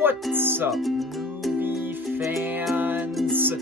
What's up, movie fans?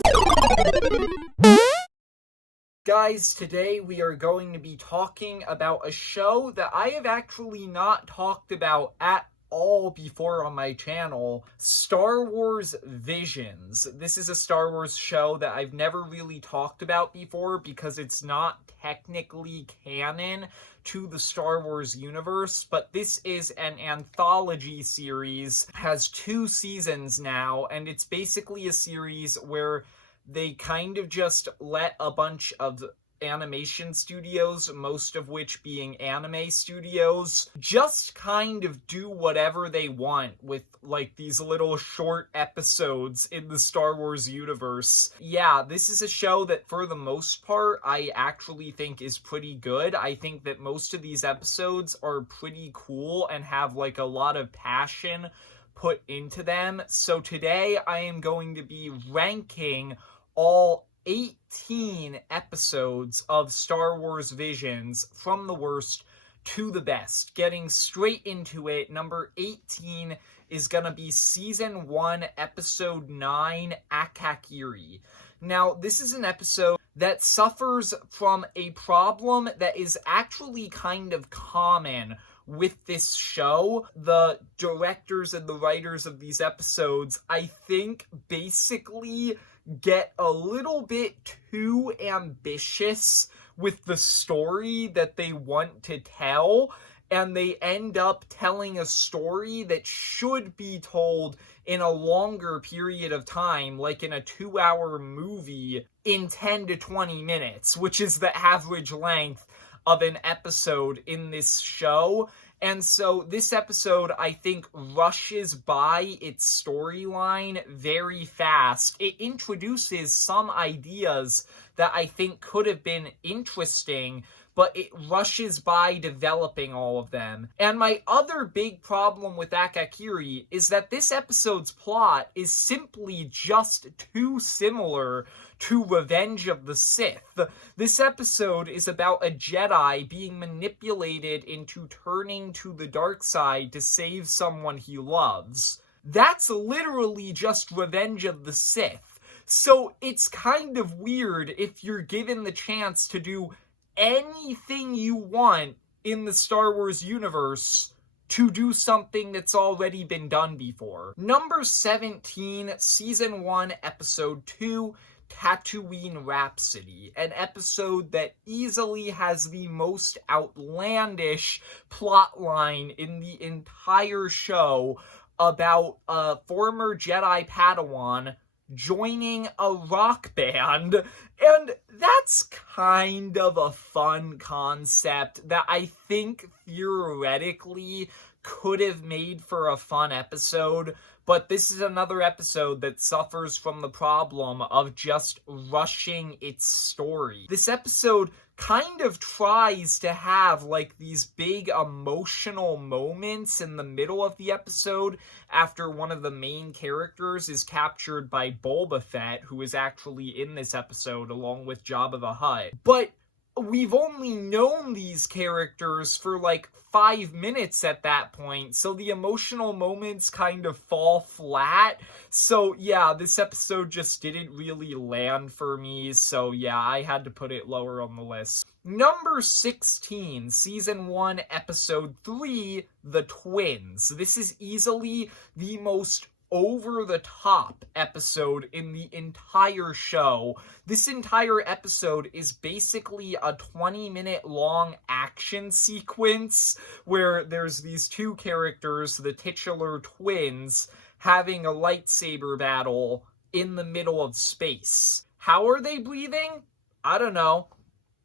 Guys, today we are going to be talking about a show that I have actually not talked about at all before on my channel, Star Wars Visions. This is a Star Wars show that I've never really talked about before because it's not technically canon to the Star Wars universe, but this is an anthology series, has 2 seasons now, and it's basically a series where they kind of just let a bunch of animation studios, most of which being anime studios, just kind of do whatever they want with, like, these little short episodes in the Star Wars universe. Yeah, this is a show that, for the most part, I actually think is pretty good. I think that most of these episodes are pretty cool and have, like, a lot of passion put into them. So today, I am going to be ranking all 18 episodes of Star Wars Visions from the worst to the best. Getting straight into it, number 18 is gonna be Season 1, Episode 9, Akakiri. Now, this is an episode that suffers from a problem that is actually kind of common with this show. The directors and the writers of these episodes, I think, basically get a little bit too ambitious with the story that they want to tell, and they end up telling a story that should be told in a longer period of time, like in a 2-hour movie, in 10 to 20 minutes, which is the average length of an episode in this show. And so this episode, I think, rushes by its storyline very fast. It introduces some ideas that I think could have been interesting, but it rushes by developing all of them. And my other big problem with Akakiri is that this episode's plot is simply just too similar to Revenge of the Sith. This episode is about a Jedi being manipulated into turning to the dark side to save someone he loves. That's literally just Revenge of the Sith. So it's kind of weird if you're given the chance to do anything you want in the Star Wars universe to do something that's already been done before. Number 17, Season 1, Episode 2, Tatooine Rhapsody, an episode that easily has the most outlandish plotline in the entire show about a former Jedi Padawan joining a rock band, and that's kind of a fun concept that I think theoretically could have made for a fun episode, but this is another episode that suffers from the problem of just rushing its story. This episode kind of tries to have, like, these big emotional moments in the middle of the episode after one of the main characters is captured by Boba Fett, who is actually in this episode along with Jabba the Hutt. But we've only known these characters for like 5 minutes at that point, so the emotional moments kind of fall flat. So yeah, this episode just didn't really land for me, so yeah, I had to put it lower on the list. Number 16, Season 1, Episode 3, The Twins. This is easily the most over-the-top episode in the entire show. This entire episode is basically a 20-minute long action sequence where there's these 2 characters, the titular twins, having a lightsaber battle in the middle of space. How are they breathing? I don't know.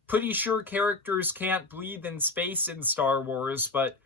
Pretty sure characters can't breathe in space in Star Wars, but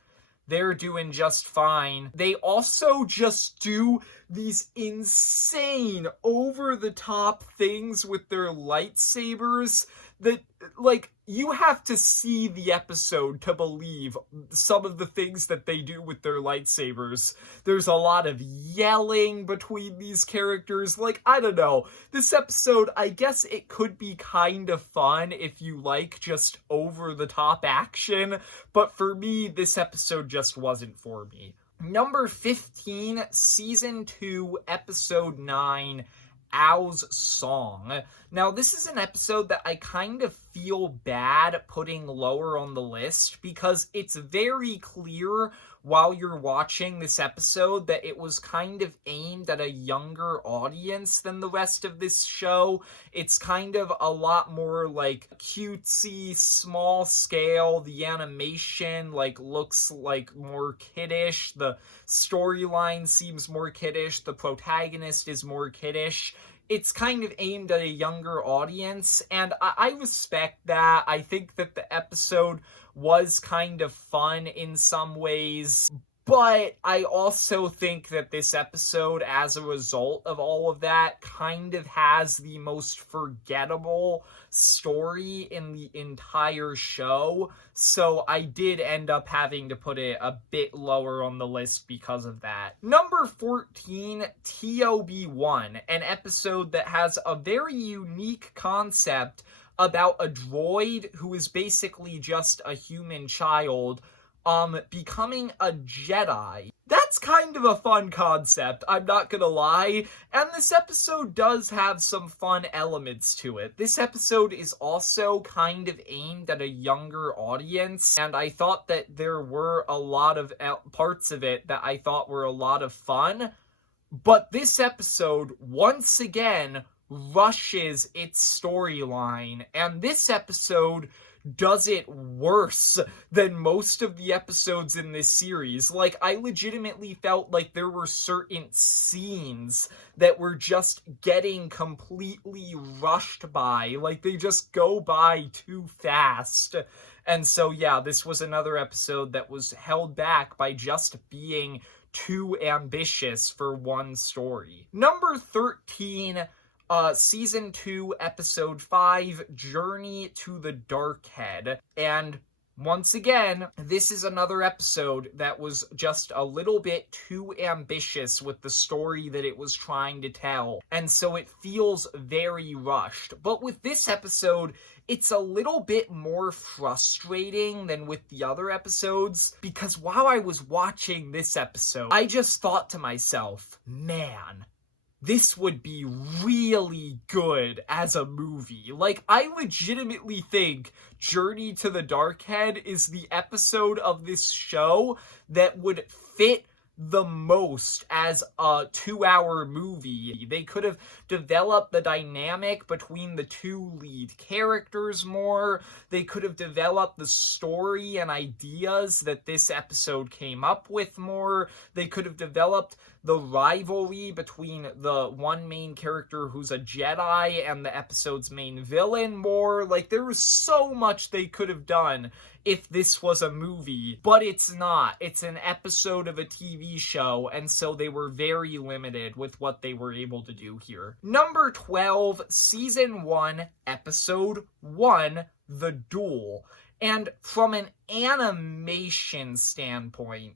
they're doing just fine. They also just do these insane, over-the-top things with their lightsabers that, like, you have to see the episode to believe some of the things that they do with their lightsabers. There's a lot of yelling between these characters. Like, I don't know. This episode, I guess it could be kind of fun if you like just over-the-top action, but for me, this episode just wasn't for me. Number 15, Season 2, Episode 9, Ao's Song. Now, this is an episode that I kind of feel bad putting lower on the list because it's very clear while you're watching this episode that it was kind of aimed at a younger audience than the rest of this show. It's kind of a lot more like cutesy, small scale. The animation looks like more kiddish. The storyline seems more kiddish. The protagonist is more kiddish. It's kind of aimed at a younger audience, and I respect that. I think that the episode was kind of fun in some ways, but I also think that this episode, as a result of all of that, kind of has the most forgettable story in the entire show. So I did end up having to put it a bit lower on the list because of that. Number 14, TOB1, an episode that has a very unique concept about a droid who is basically just a human child becoming a Jedi. That's kind of a fun concept, I'm not gonna lie, and this episode does have some fun elements to it. This episode is also kind of aimed at a younger audience, and I thought that there were a lot of parts of it that I thought were a lot of fun, but this episode, once again, rushes its storyline, and this episode does it worse than most of the episodes in this series. Like, I legitimately felt like there were certain scenes that were just getting completely rushed by. Like, they just go by too fast. And so, yeah, this was another episode that was held back by just being too ambitious for one story. Number 13, Season 2, Episode 5, Journey to the Darkhead. And once again, this is another episode that was just a little bit too ambitious with the story that it was trying to tell. And so it feels very rushed. But with this episode, it's a little bit more frustrating than with the other episodes, because while I was watching this episode, I just thought to myself, man, this would be really good as a movie. Like, I legitimately think Journey to the Darkhead is the episode of this show that would fit the most as a 2-hour movie. They could have developed the dynamic between the two lead characters more. They could have developed the story and ideas that this episode came up with more. They could have developed the rivalry between the one main character who's a Jedi and the episode's main villain more. Like, there was so much they could have done if this was a movie, but it's not. It's an episode of a TV show, and so they were very limited with what they were able to do here. Number 12, Season 1, Episode 1, The Duel. And from an animation standpoint,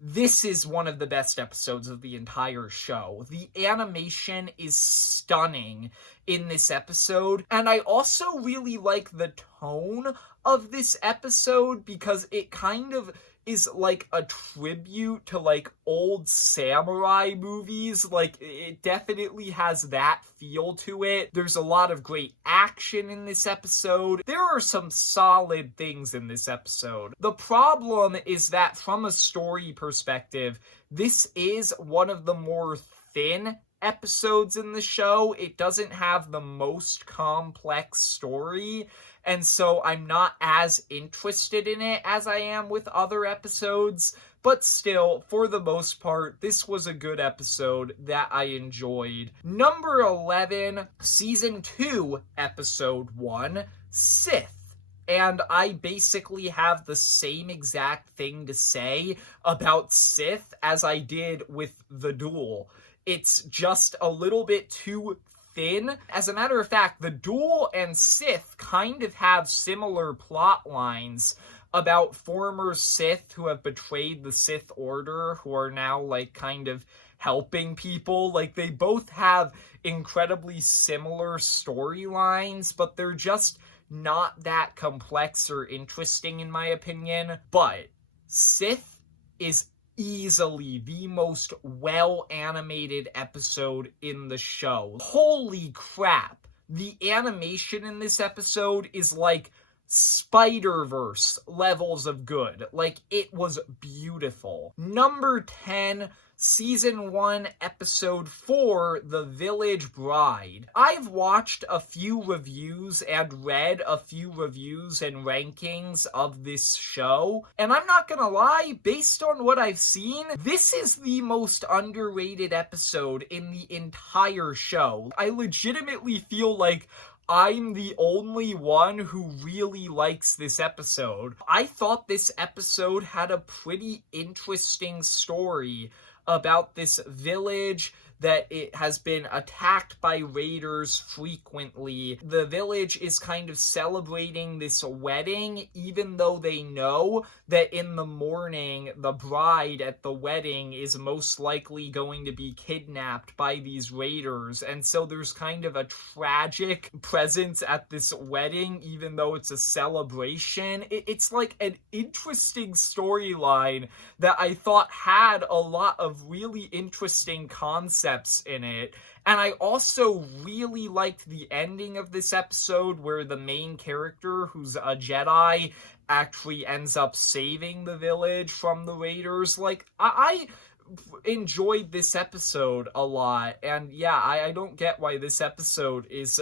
this is one of the best episodes of the entire show. The animation is stunning in this episode, and I also really like the tone of this episode because it kind of is like a tribute to like old samurai movies. Like, it definitely has that feel to it. There's a lot of great action in this episode. There are some solid things in this episode. The problem is that from a story perspective, this is one of the more thin episodes in the show. It doesn't have the most complex story, and so I'm not as interested in it as I am with other episodes, but still, for the most part, this was a good episode that I enjoyed. Number 11, Season 2, Episode 1, Sith. And I basically have the same exact thing to say about Sith as I did with The Duel. It's just a little bit too thin. As a matter of fact, The Duel and Sith kind of have similar plot lines about former Sith who have betrayed the Sith Order, who are now, like, kind of helping people. Like, they both have incredibly similar storylines, but they're just not that complex or interesting in my opinion. But Sith is easily the most well-animated episode in the show. Holy crap. The animation in this episode is like Spider-Verse levels of good. Like, it was beautiful. Number 10, Season 1, Episode 4, The Village Bride. I've watched a few reviews and read a few reviews and rankings of this show, and I'm not gonna lie, based on what I've seen, this is the most underrated episode in the entire show. I legitimately feel like I'm the only one who really likes this episode. I thought this episode had a pretty interesting story about this village that it has been attacked by raiders frequently. The village is kind of celebrating this wedding, even though they know that in the morning, the bride at the wedding is most likely going to be kidnapped by these raiders. And so there's kind of a tragic presence at this wedding, even though it's a celebration. It's like an interesting storyline that I thought had a lot of really interesting concepts in it. And I also really liked the ending of this episode where the main character, who's a Jedi, actually ends up saving the village from the raiders. Like, I enjoyed this episode a lot. And yeah, I don't get why this episode is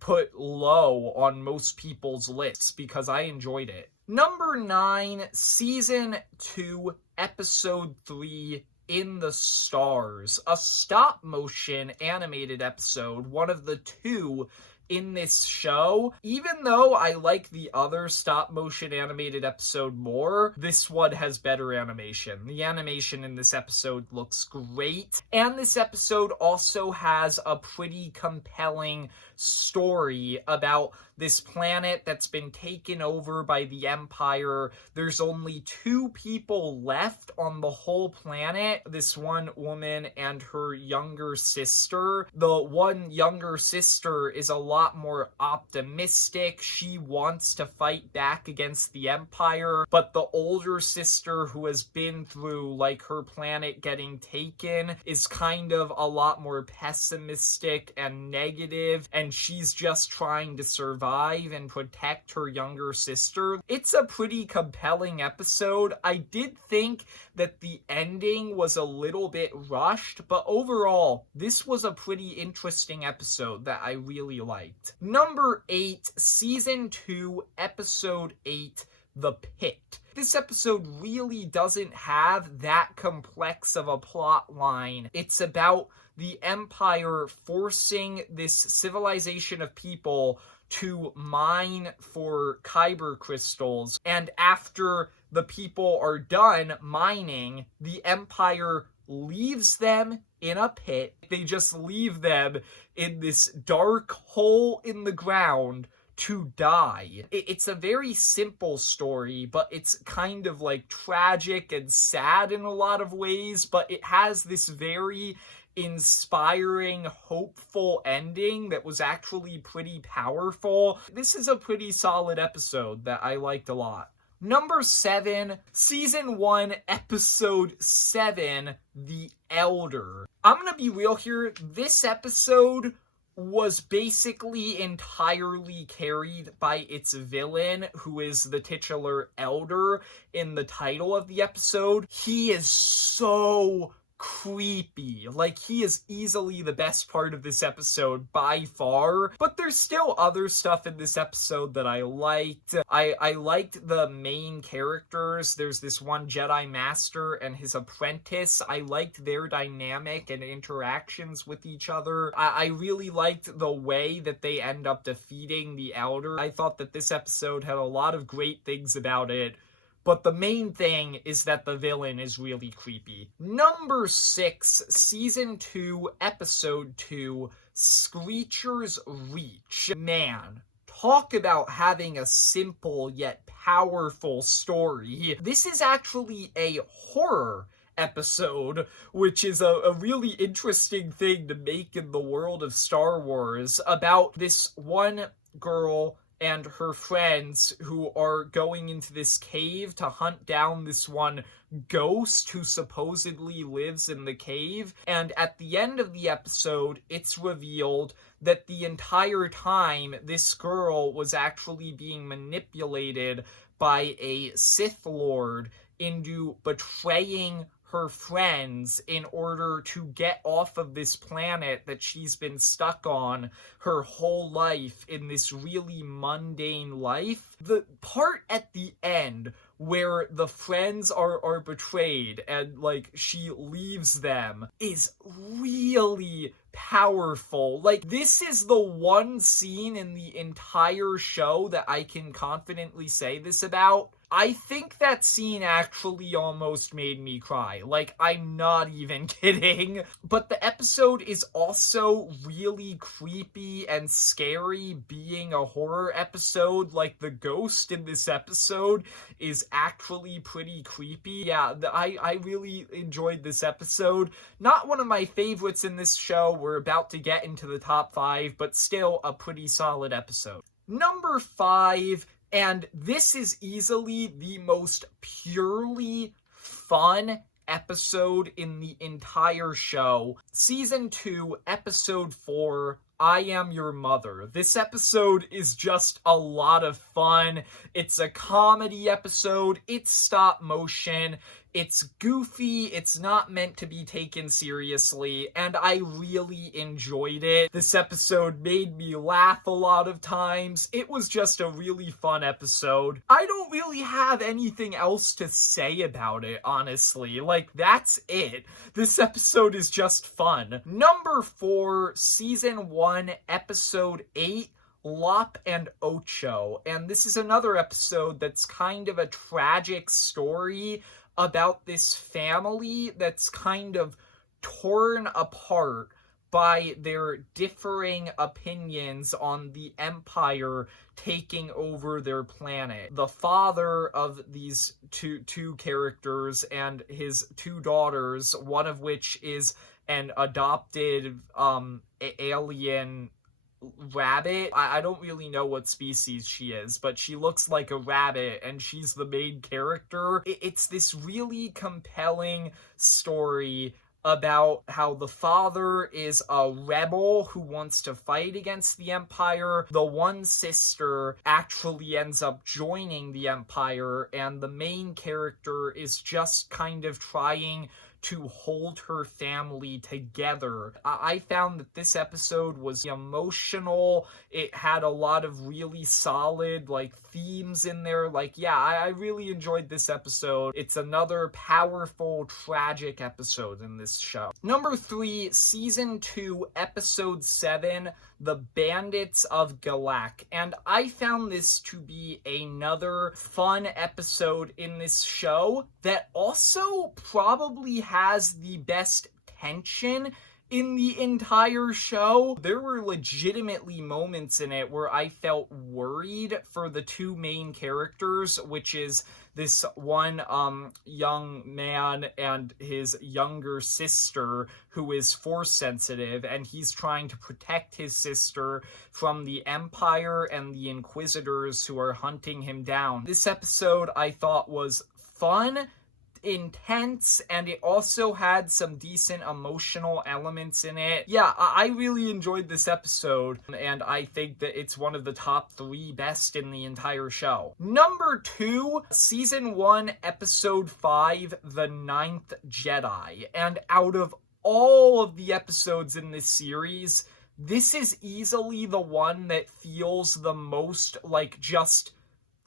put low on most people's lists, because I enjoyed it. Number 9, Season 2, Episode 3, In the Stars, a stop-motion animated episode, one of the 2 in this show. Even though I like the other stop-motion animated episode more, this one has better animation. The animation in this episode looks great, and this episode also has a pretty compelling story about this planet that's been taken over by the Empire. There's only 2 people left on the whole planet, this one woman and her younger sister. The one younger sister is a lot more optimistic. She wants to fight back against the Empire, but the older sister, who has been through like her planet getting taken, is kind of a lot more pessimistic and negative, and she's just trying to survive and protect her younger sister. It's a pretty compelling episode. I did think that the ending was a little bit rushed, but overall, this was a pretty interesting episode that I really liked. Number 8, Season 2, Episode 8, The Pit. This episode really doesn't have that complex of a plot line. It's about the Empire forcing this civilization of people to mine for kyber crystals, and after the people are done mining, the Empire leaves them in a pit. They just leave them in this dark hole in the ground to die. It's a very simple story, but it's kind of like tragic and sad in a lot of ways, but it has this very inspiring, hopeful ending that was actually pretty powerful. This is a pretty solid episode that I liked a lot. Number 7, Season 1, Episode 7, The Elder. I'm gonna be real here, this episode was basically entirely carried by its villain, who is the titular Elder in the title of the episode. He is so creepy. Like, he is easily the best part of this episode by far, but there's still other stuff in this episode that I liked. I liked the main characters. There's this one Jedi Master and his apprentice. I liked their dynamic and interactions with each other. I really liked the way that they end up defeating the Elder. I thought that this episode had a lot of great things about it, but the main thing is that the villain is really creepy. Number 6, Season 2, Episode 2, Screecher's Reach. Man, talk about having a simple yet powerful story. This is actually a horror episode, which is a really interesting thing to make in the world of Star Wars, about this one girl and her friends who are going into this cave to hunt down this one ghost who supposedly lives in the cave. And at the end of the episode, it's revealed that the entire time this girl was actually being manipulated by a Sith Lord into betraying her friends in order to get off of this planet that she's been stuck on her whole life, in this really mundane life. The part at the end where the friends are betrayed and, like, she leaves them is really powerful. Like, this is the one scene in the entire show that I can confidently say this about. I think that scene actually almost made me cry. Like, I'm not even kidding. But the episode is also really creepy and scary, being a horror episode. Like, the ghost in this episode is actually pretty creepy. Yeah, I really enjoyed this episode. Not one of my favorites in this show. We're about to get into the top 5, but still a pretty solid episode. Number 5, and this is easily the most purely fun episode in the entire show. Season 2, Episode 4, I Am Your Mother. This episode is just a lot of fun. It's a comedy episode. It's stop motion. It's goofy, it's not meant to be taken seriously, and I really enjoyed it. This episode made me laugh a lot of times. It was just a really fun episode. I don't really have anything else to say about it, honestly. Like, that's it. This episode is just fun. Number 4, Season 1, Episode 8, Lop and Ocho. And this is another episode that's kind of a tragic story about this family that's kind of torn apart by their differing opinions on the Empire taking over their planet. The father of these two characters and his 2 daughters, one of which is an adopted alien rabbit. I don't really know what species she is, but she looks like a rabbit and she's the main character. It's this really compelling story about how the father is a rebel who wants to fight against the Empire. The one sister actually ends up joining the Empire, and the main character is just kind of trying to hold her family together. I found that this episode was emotional. It had a lot of really solid, like, themes in there. Like, yeah, I really enjoyed this episode. It's another powerful, tragic episode in this show. Number 3, Season 2, Episode 7, The Bandits of Galak. And I found this to be another fun episode in this show that also probably has the best tension in the entire show. There were legitimately moments in it where I felt worried for the 2 main characters, which is this one young man and his younger sister who is force sensitive, and he's trying to protect his sister from the Empire and the Inquisitors who are hunting him down. This episode I thought was fun, intense, and it also had some decent emotional elements in it. Yeah, I really enjoyed this episode, and I think that it's one of the top 3 best in the entire show. Number 2, Season 1, Episode 5, The Ninth Jedi. And out of all of the episodes in this series, this is easily the one that feels the most like just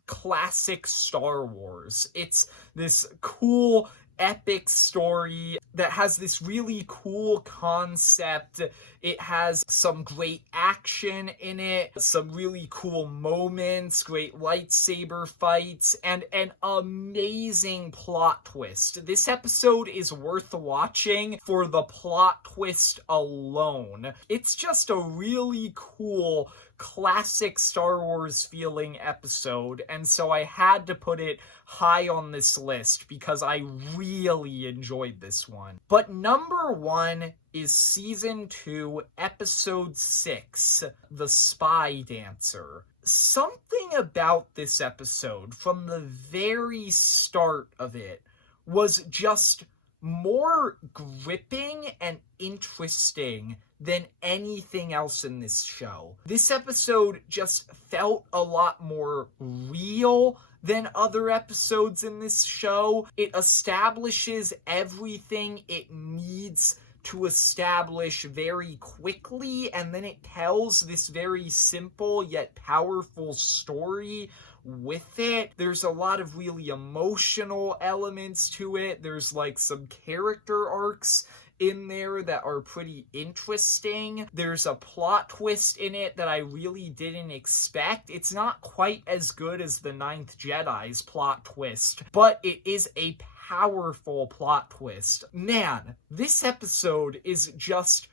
classic Star Wars. It's this cool, epic story that has this really cool concept. It has some great action in it, some really cool moments, great lightsaber fights, and an amazing plot twist. This episode is worth watching for the plot twist alone. It's just a really cool classic Star Wars feeling episode, and so I had to put it high on this list because I really enjoyed this one. But number 1 is Season 2, Episode 6, The Spy Dancer. Something about this episode, from the very start of it, was just more gripping and interesting than anything else in this show. This episode just felt a lot more real than other episodes in this show. It establishes everything it needs to establish very quickly, and then it tells this very simple yet powerful story with it. There's a lot of really emotional elements to it. There's like some character arcs in there that are pretty interesting. There's a plot twist in it that I really didn't expect. It's not quite as good as the Ninth Jedi's plot twist, but it is a powerful plot twist. Man, this episode is just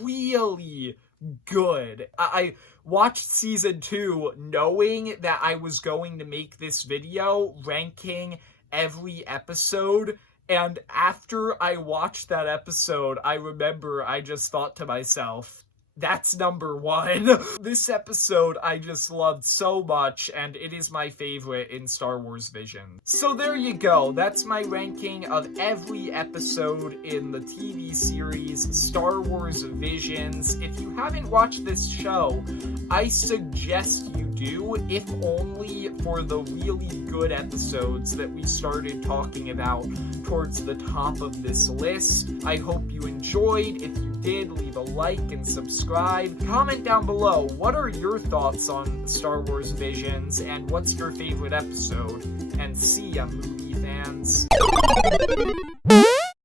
really good. I watched Season 2 knowing that I was going to make this video ranking every episode, and after I watched that episode, I remember I just thought to myself, that's number 1. This episode I just loved so much, and it is my favorite in Star Wars Visions. So there you go. That's my ranking of every episode in the TV series Star Wars Visions. If you haven't watched this show, I suggest you do, if only for the really good episodes that we started talking about towards the top of this list. I hope you enjoyed. If you did, leave a like and subscribe. Comment down below, what are your thoughts on Star Wars Visions, and what's your favorite episode? And see ya, movie fans.